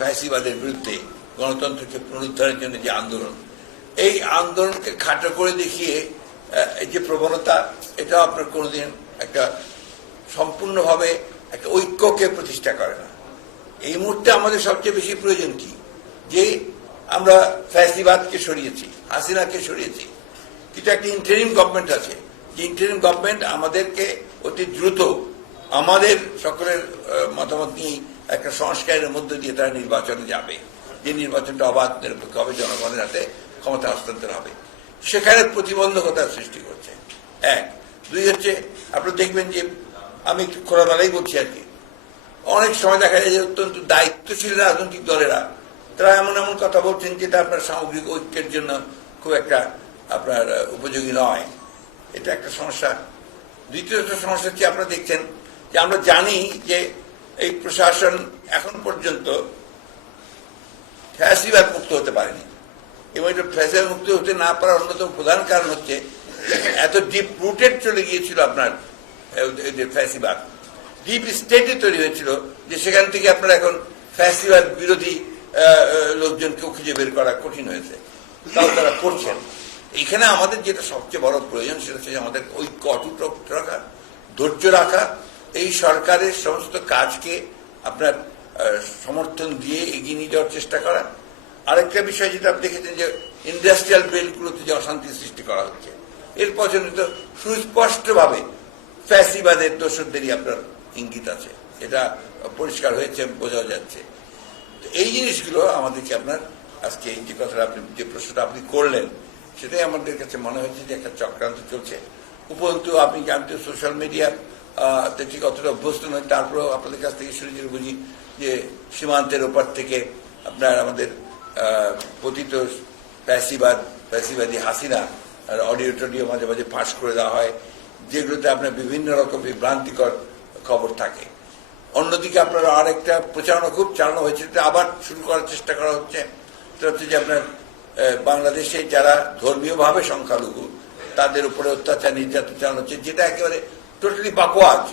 ফ্যাসিবাদের বিরুদ্ধে গণতন্ত্রকে পুনরুদ্ধারের জন্য যে আন্দোলন, এই আন্দোলনকে খাটো করে দেখিয়ে এই যে প্রবণতা, এটা আপনার কোনোদিন একটা সম্পূর্ণভাবে একটা ঐক্যকে প্রতিষ্ঠা করে না। এই মুহূর্তে আমাদের সবচেয়ে বেশি প্রয়োজন কি, যে আমরা ফ্যাসিবাদকে সরিয়েছি, হাসিনাকে সরিয়েছি, কিন্তু একটা ইন্টারিম গভর্নমেন্ট আছে, যে ইন্টারিম গভর্নমেন্ট আমাদেরকে অতি দ্রুত আমাদের সকলের মতামত নিয়ে একটা সংস্কারের মধ্য দিয়ে তারা নির্বাচনে যাবে, যে নির্বাচনটা অবাধ নিরপেক্ষ হবে, জনগণের হাতে ক্ষমতা হস্তান্তর হবে, সেখানে প্রতিবন্ধকতার সৃষ্টি করছে। এক। দুই হচ্ছে, আপনি দেখবেন যে আমি একটু খোলামেলাই বলছি আর কি, অনেক সময় দেখা যায় যে অত্যন্ত দায়িত্বশীল রাজনৈতিক দলেরা তারা এমন এমন কথা বলছেন যেটা আপনার সামগ্রিক ঐক্যের জন্য খুব একটা আপনার উপযোগী নয়। এটা একটা সমস্যা। দ্বিতীয়ত সমস্যা হচ্ছে, আপনারা দেখছেন যে আমরা জানি যে এই প্রশাসন এখন পর্যন্ত ফ্যাসিবাদ মুক্ত হতে পারেনি, এবং এটা ফ্যাসিবাদ মুক্ত হতে না পারার অন্যতম প্রধান কারণ হচ্ছে এত ডিপ রুটেড চলে গিয়েছিল আপনার ফ্যাসিবাদ, ডিপ স্টেটে তৈরি হয়েছিল, যে সেখান থেকে আপনার এখন ফ্যাসিবাদ বিরোধী লোকজনকে খুঁজে বের করা কঠিন হয়েছে, তাও তারা করছেন। এখানে আমাদের যেটা সবচেয়ে বড় প্রয়োজন, সেটা হচ্ছে আমাদের ঐক্য অটুট রাখা, ধৈর্য রাখা, এই সরকারের সমস্ত কাজকে আপনার সমর্থন দিয়ে এগিয়ে নিয়ে যাওয়ার চেষ্টা করা। আরেকটা বিষয় যেটা আপনি দেখেছেন, যে ইন্ডাস্ট্রিয়াল বেল্টগুলোতে যে অশান্তি সৃষ্টি করা হচ্ছে, এর পছন্দ তো সুস্পষ্টভাবে ফ্যাসিবাদের দোষরদেরই আপনার ইঙ্গিত আছে, এটা পরিষ্কার হয়েছে, বোঝা যাচ্ছে। এই জিনিসগুলো আমাদেরকে আপনার আজকে এই যে কথাটা আপনি, যে প্রশ্নটা আপনি করলেন, সেটাই আমাদের কাছে মনে হয়েছে যে একটা চক্রান্ত চলছে। উপরন্তু আপনি জানতে সোশ্যাল মিডিয়া ঠিক অতটা অভ্যস্ত নয়, তারপরেও আপনাদের কাছ থেকে শুনে যেটা বুঝি যে সীমান্তের ওপার থেকে আপনার আমাদের পতিত ফ্যাসিবাদী হাসিনা অডিও টডিও মাঝে মাঝে ফাঁস করে দেওয়া হয়, যেগুলোতে আপনার বিভিন্ন রকম বিভ্রান্তিকর খবর থাকে। অন্যদিকে আপনার আরেকটা প্রচারণা খুব চালানো হয়েছে, আবার শুরু করার চেষ্টা করা হচ্ছে, সেটা হচ্ছে যে আপনার বাংলাদেশে যারা ধর্মীয়ভাবে সংখ্যালঘু তাদের উপরে অত্যাচার নির্যাতন চালানো হচ্ছে, যেটা একেবারে টোটালি বাকওয়াজ।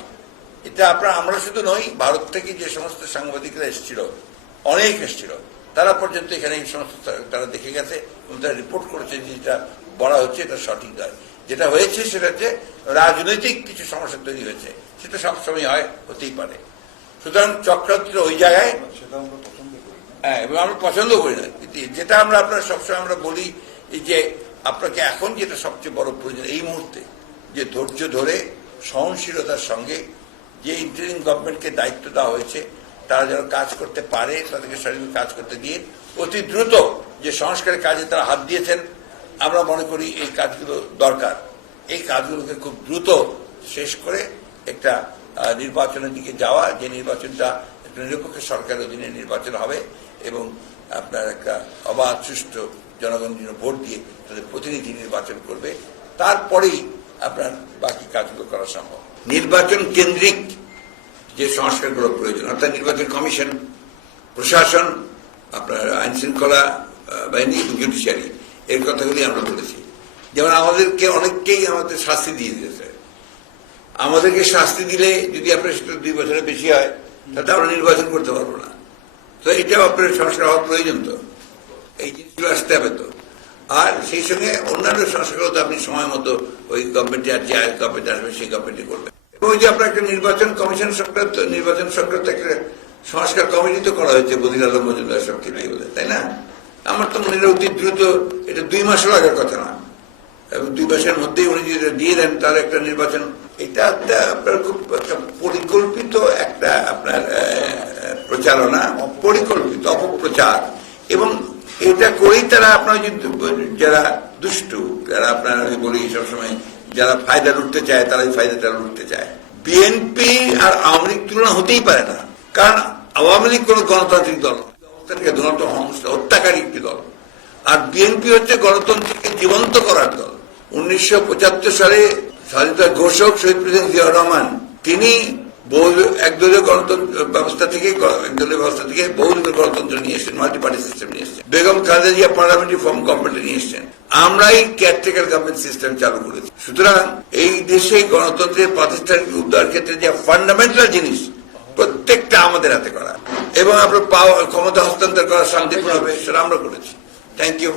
এটা আমরা শুধু নই, ভারত থেকে যে সমস্ত সাংবাদিকরা এসেছিল, অনেক এসেছিল, তারা পর্যন্ত এখানে এই সমস্ত তারা দেখে গেছে এবং তারা রিপোর্ট করেছে যে যেটা বলা হচ্ছে এটা সঠিক নয়। যেটা হয়েছে সেটা হচ্ছে রাজনৈতিক কিছু সমস্যা তৈরি হয়েছে, সেটা সবসময় হয়, হতেই পারে। সুতরাং চক্রান্ত ওই জায়গায়, হ্যাঁ, এবং আমরা পছন্দ করি না। যেটা আমরা আপনার সবসময় আমরা বলি যে আপনাকে এখন যেটা সবচেয়ে বড় প্রয়োজন এই মুহূর্তে, যে ধৈর্য ধরে সহনশীলতার সঙ্গে যে ইন্টারিম গভর্নমেন্টকে দায়িত্ব দেওয়া হয়েছে, তারা যেন কাজ করতে পারে, তাদেরকে সঠিক কাজ করতে দিয়ে অতি দ্রুত যে সংস্কারের কাজে তারা হাত দিয়েছেন, আমরা মনে করি এই কাজগুলো দরকার। এই কাজগুলোকে খুব দ্রুত শেষ করে একটা নির্বাচনের দিকে যাওয়া, যে নির্বাচনটা একটা নিরপেক্ষ সরকারের অধীনে নির্বাচন হবে এবং আপনার একটা অবাধ সুষ্ঠু জনগণ ভোট দিয়ে তাদের প্রতিনিধি নির্বাচন করবে, তারপরেই আপনার বাকি কাজগুলো করা সম্ভব। নির্বাচন কেন্দ্রিক যে সংস্কারগুলো প্রয়োজন, অর্থাৎ নির্বাচন কমিশন, প্রশাসন, আপনার আইন শৃঙ্খলা বাহিনী এবং জুডিশিয়ারি, এর কথাগুলি আমরা বলেছি। যেমন আমাদেরকে অনেককেই আমাদের শাস্তি দিয়ে দিয়েছে, আমাদেরকে শাস্তি দিলে যদি আপনার সেটা 2 বছরের বেশি হয়, তাতে আমরা নির্বাচন করতে পারবো না। তো এটাও আপনার সংস্কার হওয়ার প্রয়োজন, তো এই জিনিসগুলো আসতে হবে। তো আর সেই সঙ্গে অন্যান্য সংস্কারও তো আপনি সময় মতো ওই গভর্নমেন্টে আর যে গভর্নমেন্ট আসবে সেই গভর্নমেন্টে করবে। এবং ওই যে আপনার একটা নির্বাচন কমিশন সংক্রান্ত, নির্বাচন সংক্রান্ত একটা সংস্কার কমিটি তো করা হয়েছে বদির আলম মজুমদার সবকে নিয়ে বলে, তাই না? আমার তো মনে হয় অতি দ্রুত, এটা 2 মাসও লাগার কথা না, এবং 2 মাসের মধ্যেই উনি যদি দিয়ে দেন তার একটা নির্বাচন, এটা আপনার খুব একটা পরিকল্পিত একটা আপনার প্রচারণা, পরিকল্পিত অপপ্রচার। এবং এটা করেই তারা আপনার যারা দুষ্টু, যারা আপনার বলি সবসময় যারা ফায়দা লুটতে চায়, তারা এই ফায়দাটা লুটতে চায়। বিএনপি আর আওয়ামী লীগ তুলনা হতেই পারে না, কারণ আওয়ামী লীগ কোন গণতান্ত্রিক দল, হত্যাকারী একটি দল, আর বিএনপি হচ্ছে গণতন্ত্রকে জীবন্ত করার দল। 1975 সালে স্বাধীনতা ঘোষক শহীদ প্রেসিডেন্ট জিয়াউর রহমান, তিনি একদলীয় গণতন্ত্র ব্যবস্থা থেকে বহুদলীয় গণতন্ত্র নিয়ে এসেছেন, মাল্টি পার্টি সিস্টেম নিয়ে এসেছেন। Begum Khaleda Zia parliamentary form government নিয়ে এসেছেন। আমরাই কেয়ারটেকার গভর্নমেন্ট সিস্টেম চালু করেছি। সুতরাং এই দেশে গণতন্ত্রের প্রাতিষ্ঠানিক উদ্ধার ক্ষেত্রে যে ফান্ডামেন্টাল জিনিস, প্রত্যেকটা আমাদের হাতে করা, এবং আপনার ক্ষমতা হস্তান্তর করা শান্তিপূর্ণভাবে সেটা আমরা করেছি। Thank you.